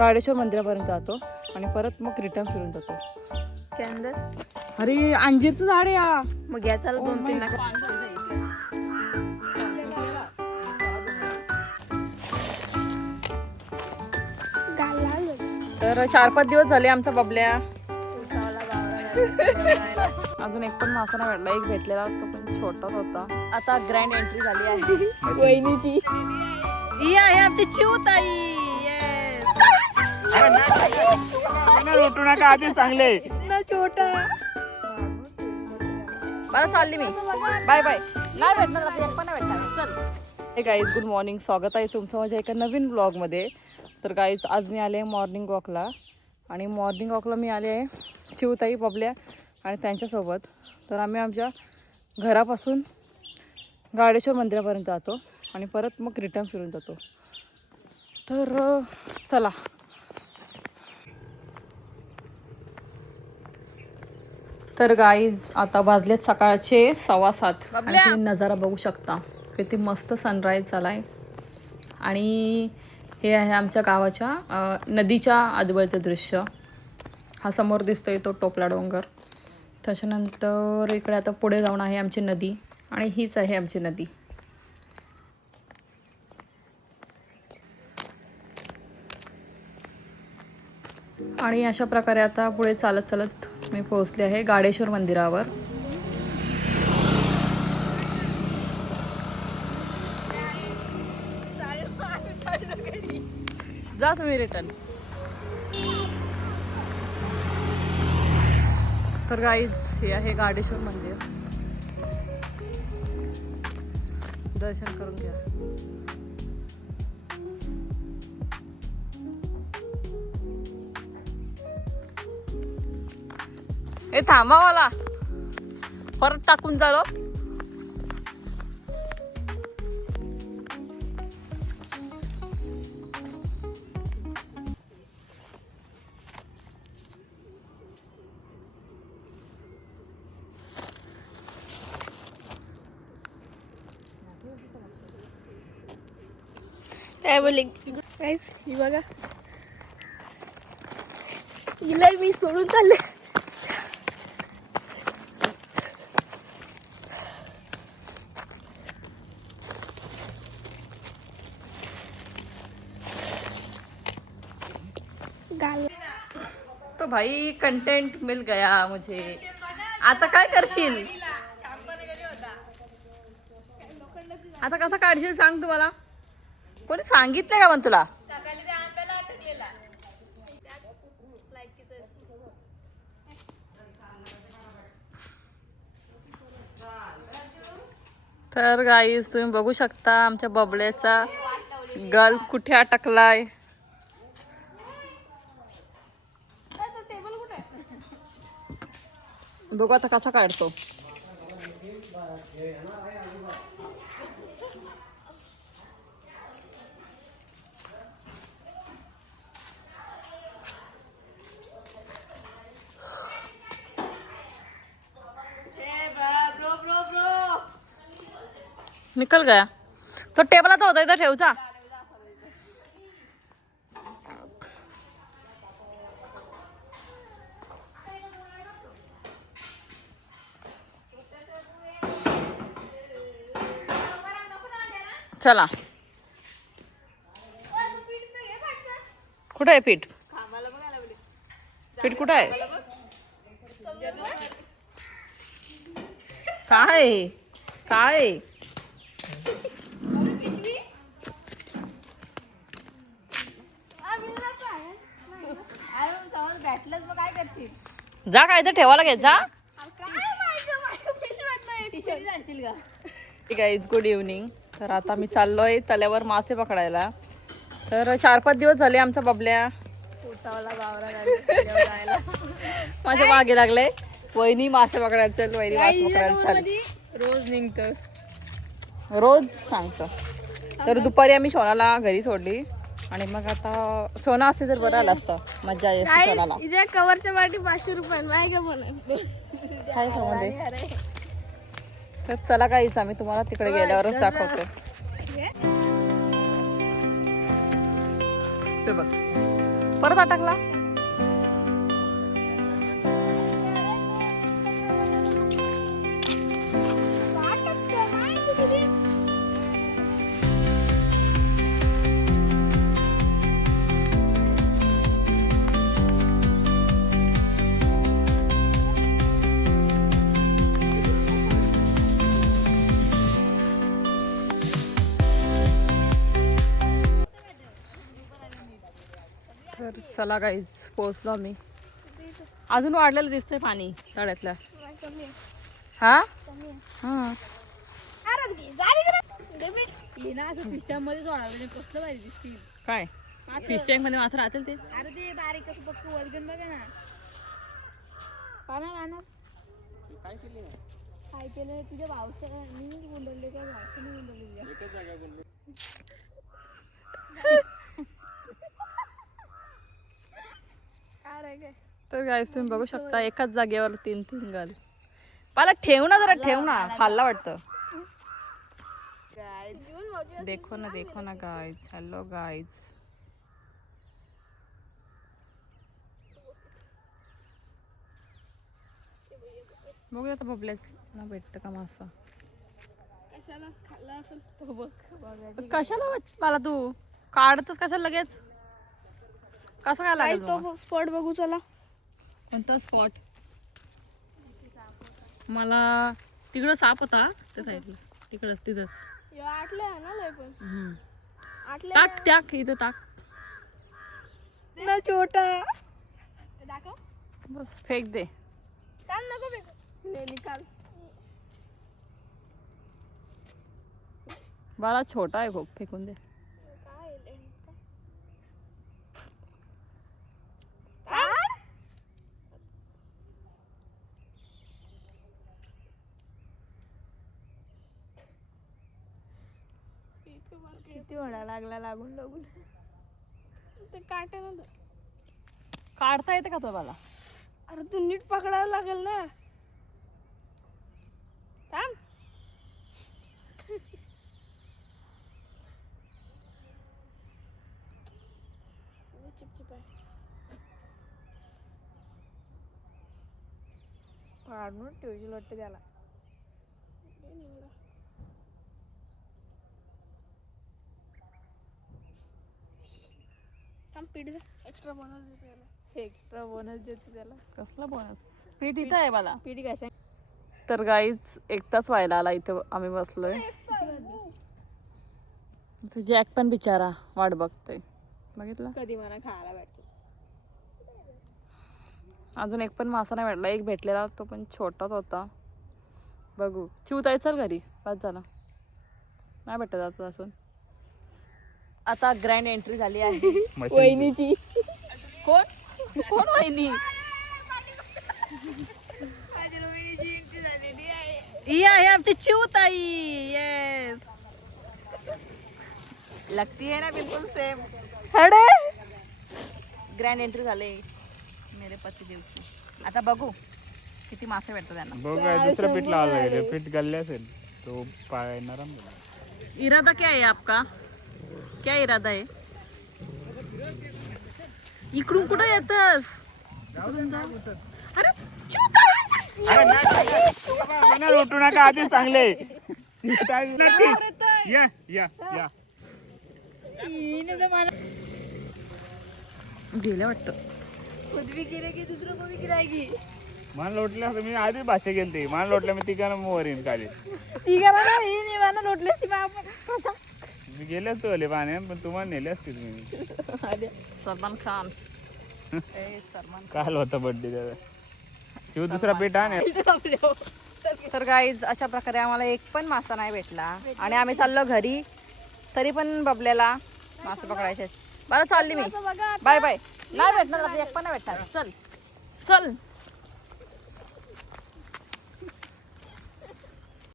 गाडेश्वर मंदिरापर्यंत जातो आणि परत मग रिटर्न फिरून जातो. कॅन्डल अरे अंजीरचं झाड आहे या. मग या चला 2-3 लाख. तर 4-5 दिवस झाले आमचा बबल्या. अजून एक पण मासा नाही भेटला. एक भेटलेला तो पण छोटाच होता. आता ग्रँड एंट्री झाली आहे वहिनीची. ही आहे आमची चिवताई. लुटू नका आधी चांगले ना छोटा. बरं चालली मी. Bye bye. नाही भेटणार आता एक पण नाही भेटणार. चल. हे गाईज गुड मॉर्निंग. स्वागत आहे तुमचं माझ्या एका नवीन ब्लॉगमध्ये. तर गाईज आज मी आले आहे मॉर्निंग वॉकला. आणि मॉर्निंग वॉकला मी आले आहे चिवताई बबल्या आणि त्यांच्यासोबत. तर आम्ही आमच्या घरापासून गाडेश्वर मंदिरापर्यंत जातो आणि परत मग रिटर्न फिरून जातो. तर चला. तर गाईज आता वाजलेत सकाळचे 7:15 आणि तुम्ही नजारा बघू शकता किती मस्त सनराईज झाला आहे. आणि हे आहे आमच्या गावाच्या नदीच्या आजूबाजूचं दृश्य. हा समोर दिसतोय तो टोपला डोंगर. त्याच्यानंतर इकडे आता पुढे जाऊन आहे आमची नदी आणि हीच आहे आमची नदी. आणि अशा प्रकारे आता पुढे चालत चालत मी पोहोचले आहे गाडेश्वर मंदिरावर. जा तुम्ही रिटर्न. तर गाईज हे आहे गाडेश्वर मंदिर. दर्शन करून घ्या. हे थांबा मला परत टाकून झालो. काय बोलले गाईस ही बघा हिला मी सोडून चालले. तो भाई कंटेंट मिल गया मुझे. आता काय करशील. आता कसं काढशील सांग. तुम्हाला कोणी सांगितलं का पण तुला. तर गाईज तुम्ही बघू शकता आमच्या बबल्याचा गल कुठे अटकलाय. बघू आता कसा काढतो. निकल गया. तो टेबलाचा होता इथं ठेवचा. चला. कुठं आहे पीठ. पीठ कुठं आहे. काय काय जा काय तर ठेवायला घे जा. Guys good evening. तर आता मी चाललोय तल्यावर मासे पकडायला. तर 4-5 दिवस झाले आमचा बबल्या माझ्या मागे लागले. वहिनी मासे पकडायला चल. वहिनी मासे पकडायला चल. रोज निघतो रोज सांगतो. तर दुपारी आम्ही सोनाला घरी सोडली आणि मग आता सोना असते तर बरं आलं असतं. मज्जा येते सोनाला. इथे कवरच्या पाठी 500 रुपये नाही का म्हणा. काय समजते. तर चला काहीच आम्ही तुम्हाला तिकडे गेल्यावरच दाखवतो. ते बघ परत अटकला. तर चला गाईज पोहोचलो आम्ही. अजून वाढलेलं दिसतंय पाणी तळ्यातल्या. हा काय फिश टँक मध्ये मात्र राहतील ते. अरे ते बारीक असं फक्त वजन बघा ना. पाना काय केलं तुझ्या भावचं मी गुंडवले काय भावचं गुंडवले. तर गाईज तुम्ही बघू शकता एकाच जागेवर तीन गल. मला ठेव ना जरा ठेव ना खाल्ला वाटतं. देखो ना गाईज. Hello guys. बघूया आता बबल्याच भेटतं का मासा. कशाला मला तू काढतच कशाला लगेच. कसं काय लागेल तो स्पॉट बघू चला. कोणता स्पॉट. मला तिकडं साप होता त्या साईडला तिकडच तिथंच. आटले आहे ना लय पण. आटले टाक टाक इथं टाक ना छोटा. दाखव बस फेक दे. काल नको फेकू. ले निकाल. बाळा छोटा आहे खूप फेकून दे. किती वडा लागला लागून लागून. ते काटे ना काढता येते का तुम्हाला. अरे तू नीट पकडायला लागेल ना. थांब. चिपचिप आहे. काढून ठेवशील वाटतं त्याला. पीठ एक्स्ट्रा बोनस देते त्याला. एक्स्ट्रा बोनस देते त्याला. कसला बोनस. पीठ इथं आहे मला. पीठ कशा. तर गाईच एकटाच व्हायला आला इथं आम्ही बसलोय. जॅक पण बिचारा वाट बघतोय. बघितलं कधी मला खायला भेटतो. अजून एक पण मासा नाही भेटला. एक भेटलेला तो पण छोटाच होता. बघू चिवताय चल घरी. बस झाला नाही भेटत आता असून. आता ग्रँड एंट्री झाली आहे वहिनीची. कोण कोण वहिनी. ही आहे आमची चिवताई. येस लगती है ना बिलकुल सेम. हडे ग्रँड एंट्री झाले मेरे पती देवची. आता बघू किती मासे भेटतात त्यांना. बघा दुसरं पीठ लावायला लागेल. पीठ गल्ले असेल तो पाय नरम झाला. इरादा क्या है आपका. क्या इरादा आहे. इकडून कुठं येतस. अरे लोटू नका आधी चांगले. या या या गेल्या वाटतं. मान लोटल्या मी आधी भाषा गेलती. मान लोटल्या मी तिघांना वरीन खाली. मी गेले असतो पाण्या पण तुम्हाला नेले असते तुम्ही. सलमान खान. सलमान काल होता बर्थडे त्याचा. शिव दुसरा पीठ आण. तर गाईज अशा प्रकारे आम्हाला एक पण मासा नाही भेटला आणि आम्ही चाललो घरी. तरी पण बबल्याला मासे पकडायचे. बरं चालली मी. Bye bye. नाही भेटणार आता एक पण नाही भेटणार. चल चल.